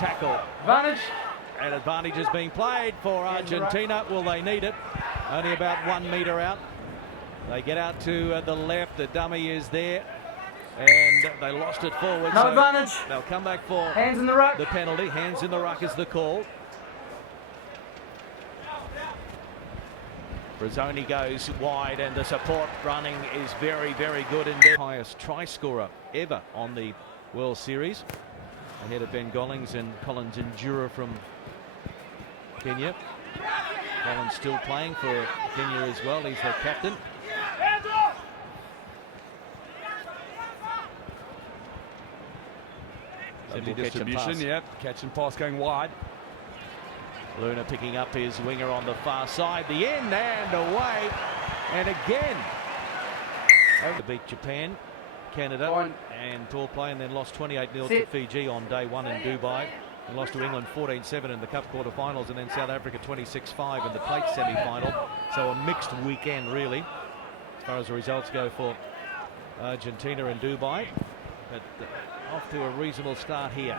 tackle. Advantage. And advantage is being played for Argentina. Will they need it? Only about 1 metre out. They get out to the left. The dummy is there. And they lost it forward. No so advantage. They'll come back for Hands in the ruck. the penalty. Hands in the ruck is the call. Brazzoni goes wide and the support running is very, very good indeed. Highest try scorer ever on the World Series. Ahead of Ben Gollings and Collins Njura from Kenya. Collins still playing for Kenya as well. He's the captain. Lovely distribution, yeah. Catch and pass going wide. Luna picking up his winger on the far side. The end and away. And again. To beat Japan, Canada, and poor play, and then lost 28-0 to Fiji on day one in Dubai. And lost to England 14-7 in the Cup quarterfinals, and then South Africa 26-5 in the plate semi-final. So a mixed weekend, really, as far as the results go for Argentina and Dubai. But off to a reasonable start here.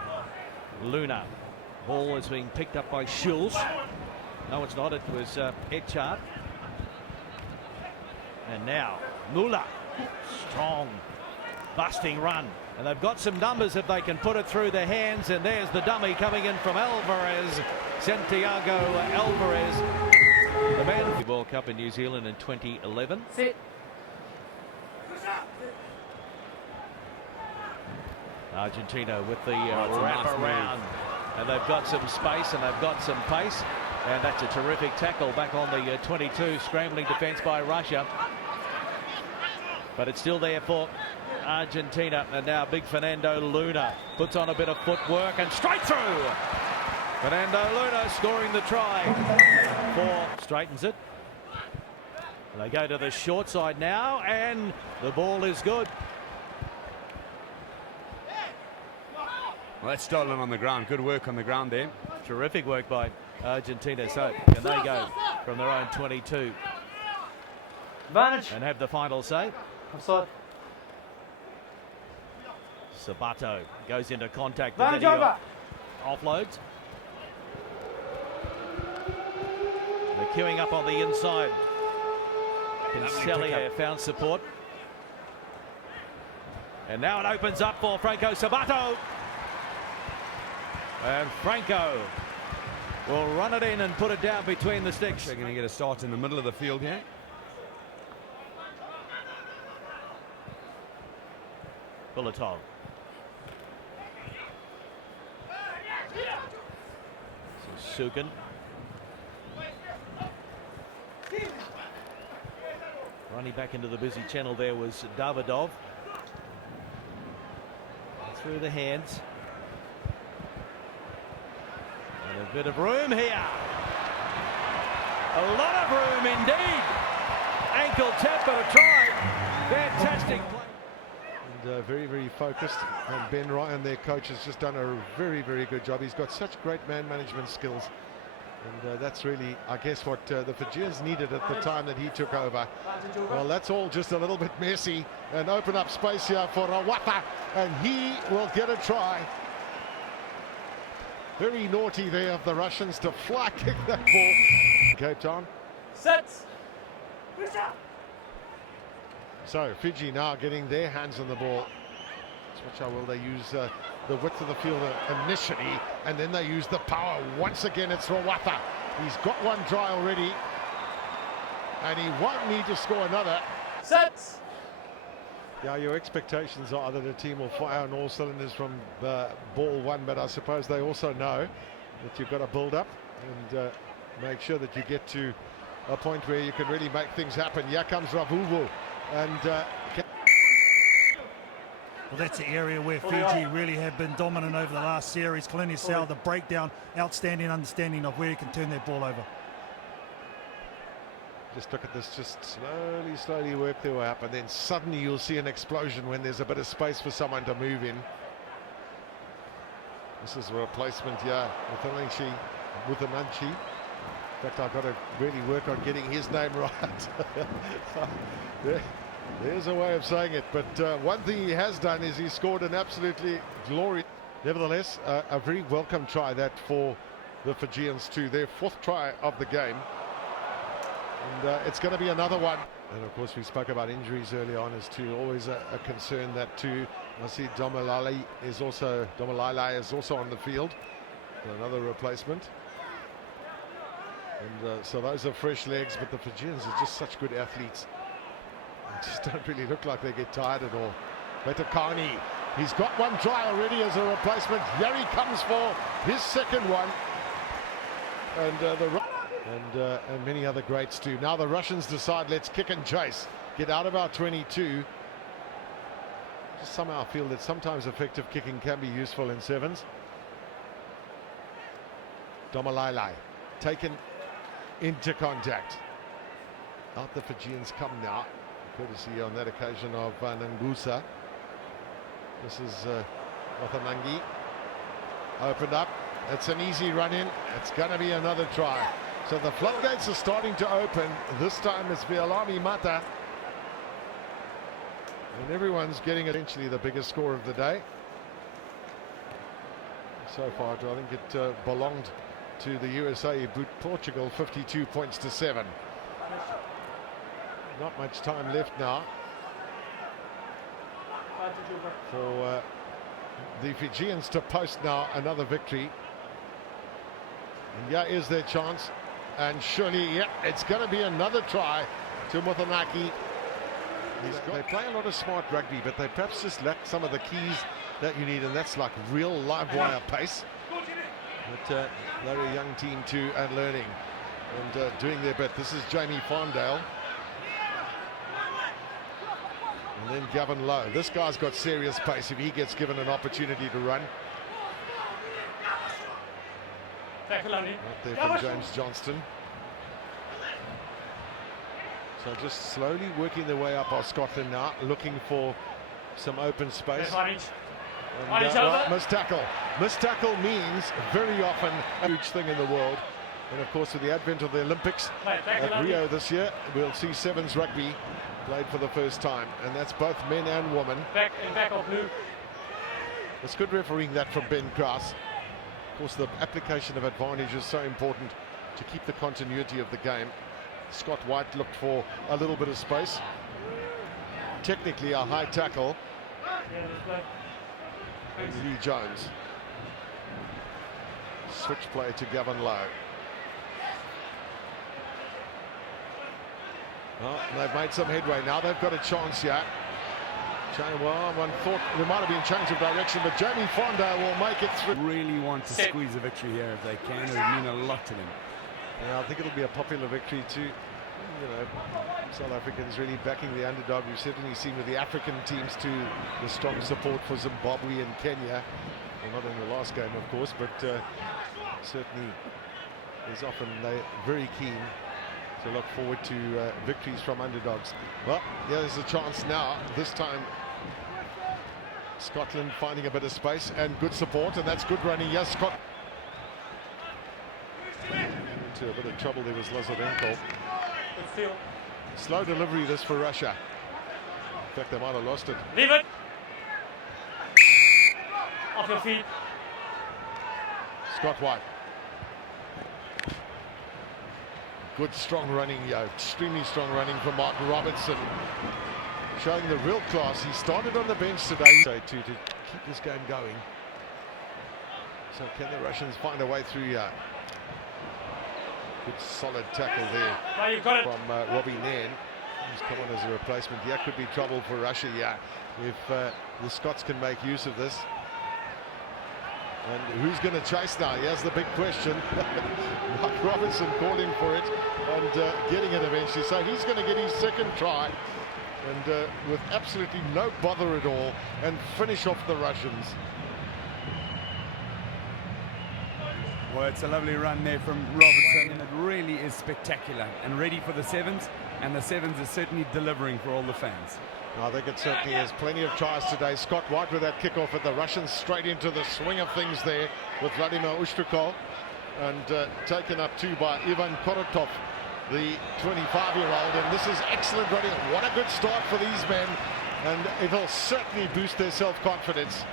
Luna. Ball is being picked up by Schulz. No, it's not. It was Etchart. And now Muller. Strong, busting run. And they've got some numbers if they can put it through their hands. And there's the dummy coming in from Alvarez. Santiago Alvarez. The man of the World Cup in New Zealand in 2011. Sit. Argentina with the wrap around. And they've got some space and they've got some pace. And that's a terrific tackle back on the 22. Scrambling defence by Russia. But it's still there for Argentina. And now big Fernando Luna puts on a bit of footwork and straight through. Fernando Luna scoring the try. Straightens it. They go to the short side now and the ball is good. Well, that's stolen on the ground. Good work on the ground there. Terrific work by Argentina. So can they go from their own 22 Advantage. and have the final say? Offside. Sabato goes into contact. Advantage over. Offloads. They're queuing up on the inside. Cancellier found support. And now it opens up for Franco Sabato. And Franco will run it in and put it down between the sticks. They're going to get a start in the middle of the field here. Bulatov. Sukin. Running back into the busy channel there was Davidov. Through the hands. And a bit of room here. A lot of room indeed. Ankle tap but a try. Fantastic play. And very, very focused. And Ben Ryan, their coach, has just done a very, very good job. He's got such great man management skills. And that's really, I guess, what the Fijians needed at the time that he took over. Well, that's all just a little bit messy. And open up space here for Rawata. And he will get a try. Very naughty there of the Russians to fly kick that ball. Cape Town. Sets. So Fiji now getting their hands on the ball. Watch how well they use the width of the field initially, and then they use the power. Once again, it's Rawata. He's got one try already, and he won't need to score another. Sets. Yeah, your expectations are that a team will fire on all cylinders from ball one, but I suppose they also know that you've got to build up and make sure that you get to a point where you can really make things happen. Here comes Ravuvu, and well, that's the area where Fiji really have been dominant over the last series. Kalini Sal, the breakdown, outstanding understanding of where you can turn their ball over. Just look at this, just slowly work their way up, and then suddenly you'll see an explosion when there's a bit of space for someone to move in. This is a replacement here with Ananchi. In fact, I've got to really work on getting his name right. There's a way of saying it, but one thing he has done is he scored an absolutely glorious. Nevertheless, a very welcome try that for the Fijians too. Their 4th try of the game. And it's going to be another one. And of course we spoke about injuries early on as to always a concern that too. I see Domalai is also on the field. Another replacement. And so those are fresh legs, but the Fijians are just such good athletes. They just don't really look like they get tired at all. Betakani, he's got 1 try already as a replacement. Here he comes for his 2nd one. And many other greats too. Now the Russians decide, let's kick and chase. Get out of our 22. Just somehow feel that sometimes effective kicking can be useful in 7s. Domalai taken into contact. Out the Fijians come now, courtesy on that occasion of Nangusa. This is Wathanangi. Opened up. It's an easy run in. It's going to be another try. So the floodgates are starting to open. This time it's Vialami Mata. And everyone's getting eventually the biggest score of the day. So far, I think it belonged to the USA. He beat Portugal 52 points to 7. Not much time left now for the Fijians to post now another victory. And yeah, is their chance. And surely, yeah, it's going to be another try to Muthanaki. They play a lot of smart rugby, but they perhaps just lack some of the keys that you need, and that's like real live wire pace. But they're a young team too, and learning and doing their bit. This is Jamie Fondale. And then Gavin Lowe. This guy's got serious pace if he gets given an opportunity to run. Right there from James Johnston. So just slowly working their way up our Scotland now, looking for some open space. And, missed tackle. Missed tackle means very often a huge thing in the world. And of course, with the advent of the Olympics at Rio this year, we'll see 7s rugby played for the first time, and that's both men and women. Back of blue. It's good refereeing that from Ben Kraus. Of course, the application of advantage is so important to keep the continuity of the game. Scott White looked for a little bit of space. Technically a high tackle. And Lee Jones. Switch play to Gavin Lowe. Well, they've made some headway now. They've got a chance here. Well, one thought there might have been change of direction, but Jamie Fondale will make it through. Really want to squeeze a victory here if they can. It would mean a lot to them. Yeah, I think it'll be a popular victory too. You know, South Africans really backing the underdog. We've certainly seen with the African teams too, the strong support for Zimbabwe and Kenya. Well, not in the last game, of course, but certainly there's often they're very keen to look forward to victories from underdogs. Well, yeah, there's a chance now. This time, Scotland finding a bit of space and good support, and that's good running. Yes, Scott. Into a bit of trouble there was Lazarenko. Slow delivery this for Russia. In fact, they might have lost it. Leave it. Off your feet. Scott White. Good strong running, extremely strong running from Martin Robertson. Showing the real class. He started on the bench today to keep this game going. So can the Russians find a way through here? Good solid tackle there from Robbie Nairn. He's come on as a replacement. Yeah, could be trouble for Russia, yeah, if the Scots can make use of this. And who's going to chase now? Here's the big question. Mark Robertson calling for it and getting it eventually. So he's going to get his 2nd try and with absolutely no bother at all and finish off the Russians. Well, it's a lovely run there from Robertson, and it really is spectacular and ready for the 7s, and the 7s are certainly delivering for all the fans. I think it certainly is. Plenty of tries today. Scott White with that kickoff at the Russians, straight into the swing of things there with Vladimir Ushtrikov, and taken up too by Ivan Korotov, the 25-year-old, and this is excellent running. What a good start for these men, and it'll certainly boost their self-confidence.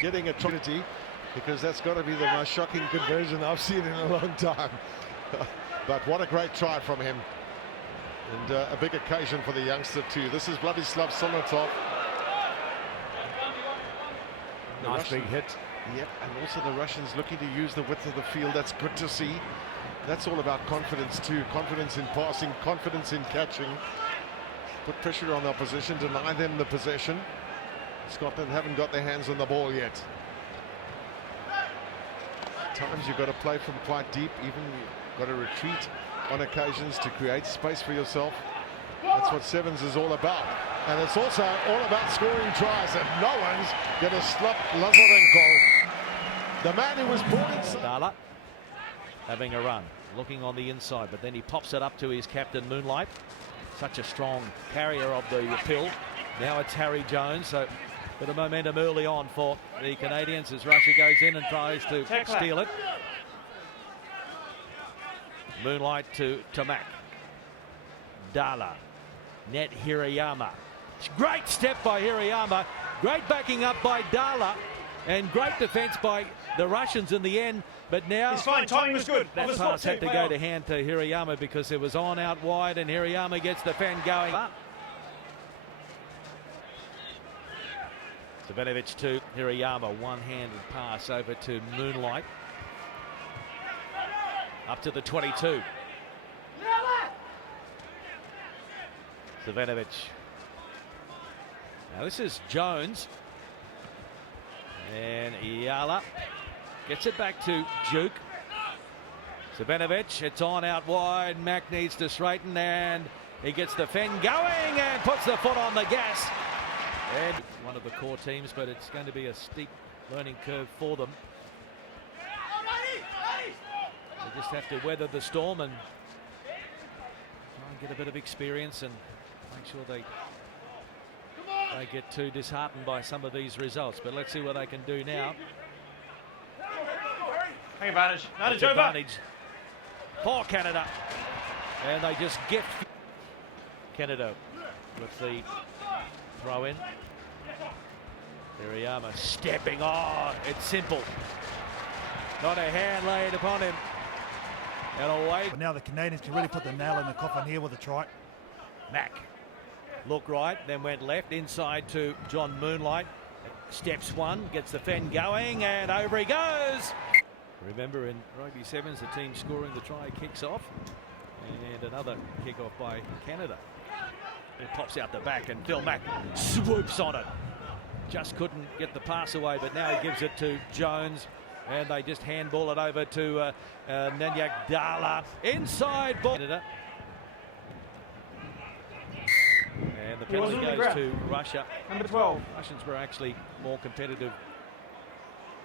getting a opportunity, because that's got to be the most shocking conversion I've seen in a long time. But what a great try from him. And a big occasion for the youngster too. This is Vladislav Solotov. Nice big hit. Yep, and also the Russians looking to use the width of the field. That's good to see. That's all about confidence too. Confidence in passing, confidence in catching. Put pressure on the opposition, deny them the possession. Scotland haven't got their hands on the ball yet. At times you've got to play from quite deep, even you've got to retreat on occasions to create space for yourself. That's what sevens is all about. And it's also all about scoring tries, and no one's going to stop Lazarenko. The man who was born inside. Dala having a run, looking on the inside, but then he pops it up to his captain, Moonlight. Such a strong carrier of the pill. Now it's Harry Jones, so bit of momentum early on for the Canadians as Russia goes in and tries to steal it. Moonlight to Mac. Dala. Net Hirayama. Great step by Hirayama. Great backing up by Dala. And great defence by the Russians in the end. But now He's fine, timing was good. that pass had to go to hand to Hirayama because it was on out wide, and Hirayama gets the fan going up. Savanovic to Hirayama, one-handed pass over to Moonlight. Up to the 22. Savanovic. Now this is Jones. And Yala gets it back to Duke. Savanovic, it's on out wide. Mac needs to straighten, and he gets the fen going and puts the foot on the gas. And one of the core teams, but it's going to be a steep learning curve for them. They just have to weather the storm and try and get a bit of experience and make sure they get too disheartened by some of these results. But let's see what they can do now. Take advantage. That's advantage for Canada. And they just gift Canada with the throw in. Hirayama stepping. Oh, it's simple. Not a hand laid upon him. And away. But now the Canadians can really put the nail in the coffin here with a try. Mac. Look right, then went left, inside to John Moonlight. Steps one, gets the fen going, and over he goes. Remember, in Rugby Sevens, the team scoring the try kicks off. And another kick-off by Canada. It pops out the back, and Phil Mack swoops on it. Just couldn't get the pass away, but now he gives it to Jones. And they just handball it over to Nanyak Dala. Inside ball. Canada. And the penalty goes to Russia. Number 12. Russians were actually more competitive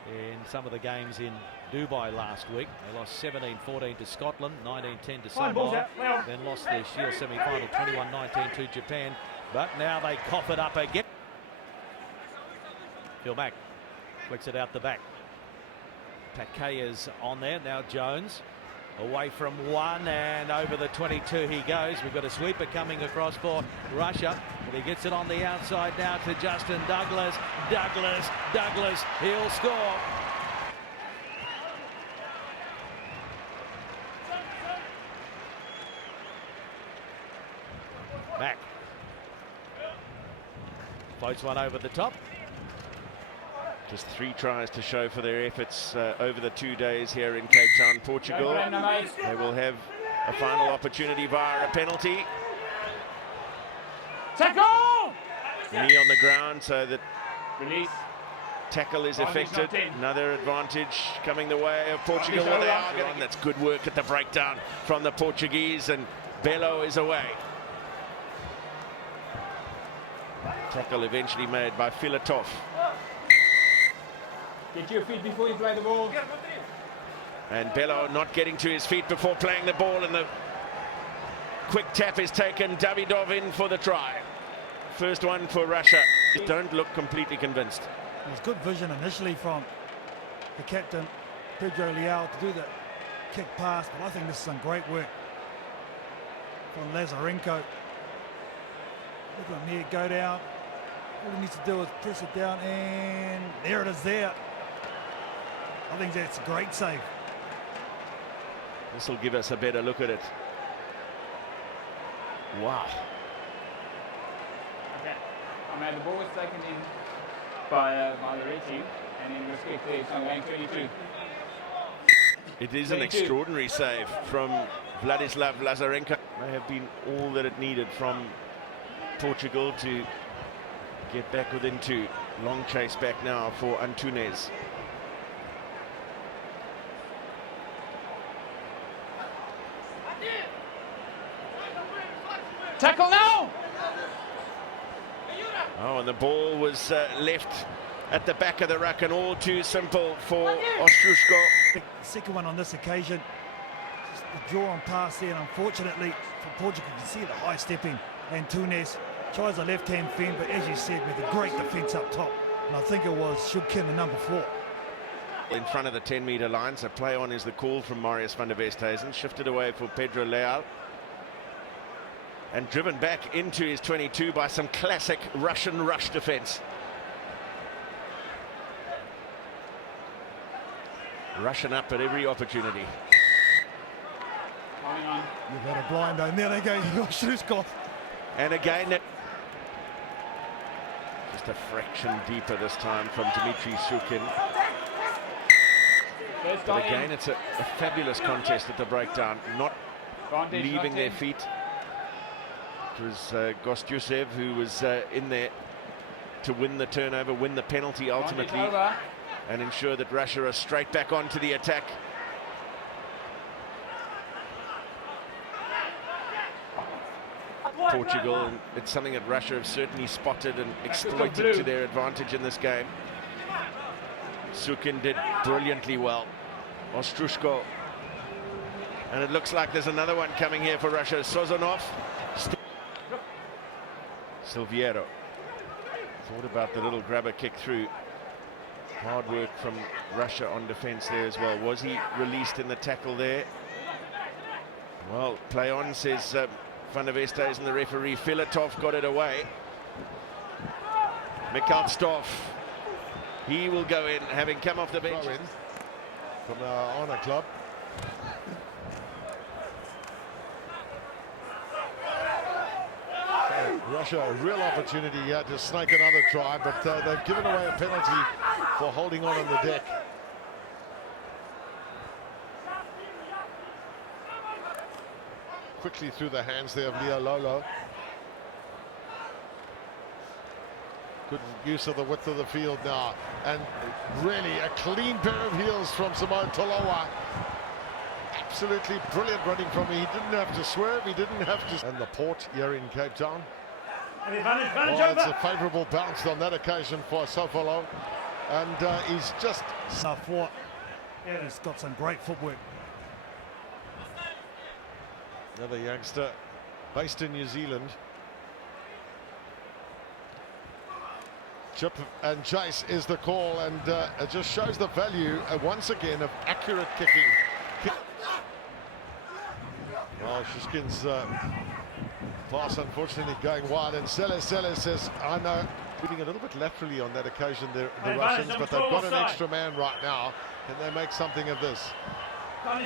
in some of the games in Dubai last week. They lost 17-14 to Scotland, 19-10 to Samoa, then lost the Shield semi-final 21-19 to Japan. But now they cough it up again. Phil Mack flicks it out the back. Takeya's on there, now Jones. Away from one and over the 22 he goes. We've got a sweeper coming across for Russia. But he gets it on the outside now to Justin Douglas. Douglas, he'll score. Mac. Floats one over the top. Just 3 tries to show for their efforts over the 2 days here in Cape Town, Portugal. They will have a final opportunity via a penalty. Tackle! Knee on the ground so that Release. tackle is affected. Another advantage coming the way of Portugal. Well, they are getting. That's good work at the breakdown from the Portuguese, and Bello is away. Tackle eventually made by Filatov. Get your feet before you play the ball. And Bello not getting to his feet before playing the ball, and the quick tap is taken. Davidov in for the try. First one for Russia. Don't look completely convinced. There's good vision initially from the captain, Pedro Leal, to do the kick pass, but I think this is some great work from Lazarenko. Look at him here, go down. All he needs to do is press it down, and there it is there. I think that's a great save. This will give us a better look at it. Wow. Okay. I mean, the ball was taken in by the red team, and in respect there, it's on lane 22. It is an extraordinary save from Vladislav Lazarenko. May have been all that it needed from Portugal to get back within two. Long chase back now for Antunes. Tackle now! Oh, and the ball was left at the back of the ruck, and all too simple for Ostrushko. The second one on this occasion, just the draw on pass there, and unfortunately for Portugal, you can see the high stepping. And Tunes tries a left-hand fend, but as you said, with a great defence up top. And I think it was Shubkin, the number 4. In front of the 10-metre line, so play on is the call from Marius van der Westhuizen. Shifted away for Pedro Leal. And driven back into his 22 by some classic Russian rush defence. Russian up at every opportunity. You've had a blind, and there they go, Shruskov. And again, just a fraction deeper this time from Dmitry Shukin. But again, it's a fabulous contest at the breakdown, not leaving their feet. It was Gostyusev who was in there to win the turnover, win the penalty ultimately, and ensure that Russia are straight back onto the attack. Portugal, and it's something that Russia have certainly spotted and exploited to their advantage in this game. Sukin did brilliantly well. Ostrushko. And it looks like there's another one coming here for Russia. Sozonov. Silviero. Thought about the little grabber kick through. Hard work from Russia on defense there as well. Was he released in the tackle there? Well, play on, says Van der Westhuizen, the referee. Filatov got it away. Mikhalstov, he will go in, having come off the bench. From the Honor Club. So Russia, a real opportunity here to snake another try, but they've given away a penalty for holding on the deck. Quickly through the hands there of Leo Lolo. Good use of the width of the field now, and really a clean pair of heels from Simone Tolowa. Absolutely brilliant running from him. He didn't have to swerve, he didn't have to. And the port here in Cape Town. Well, it's a favourable bounce on that occasion for Sofolo, and he's just... Yeah, he's got some great footwork. Another youngster based in New Zealand. Chip and chase is the call, and it just shows the value once again of accurate kicking. Well, Shishkin's pass unfortunately going wide, and Selle says, I know, moving a little bit laterally on that occasion, the Russians, but they've got an extra man right now. Can they make something of this? Well,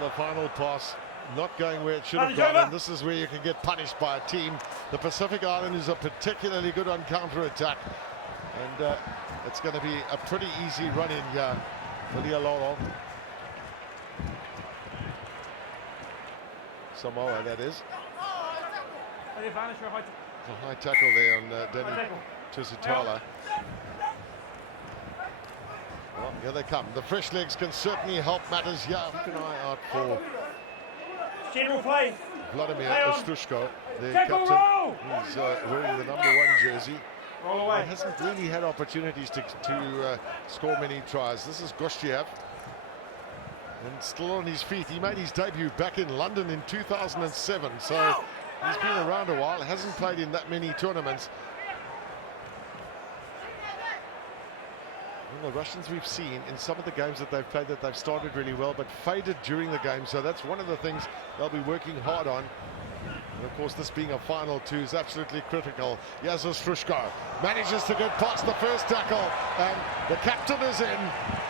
the final pass not going where it should have gone, and this is where you can get punished by a team. The Pacific Islanders are particularly good on counter-attack, and it's going to be a pretty easy run-in here for Lialolo. Samoa, that is. A high tackle there on Danny Tusitala. Well, here they come. The fresh legs can certainly help matters here. Keep an eye out for Vladimir Ostrushko, their captain. He's wearing the #1 jersey. He hasn't really had opportunities to score many tries. This is Goshchev, and still on his feet. He made his debut back in London in 2007, so he's been around a while. Hasn't played in that many tournaments. Well, the Russians we've seen in some of the games that they've played, that they've started really well but faded during the game, so that's one of the things they'll be working hard on. And of course, this being a final two is absolutely critical. Yazos Frushko manages to get past the first tackle, and the captain is in.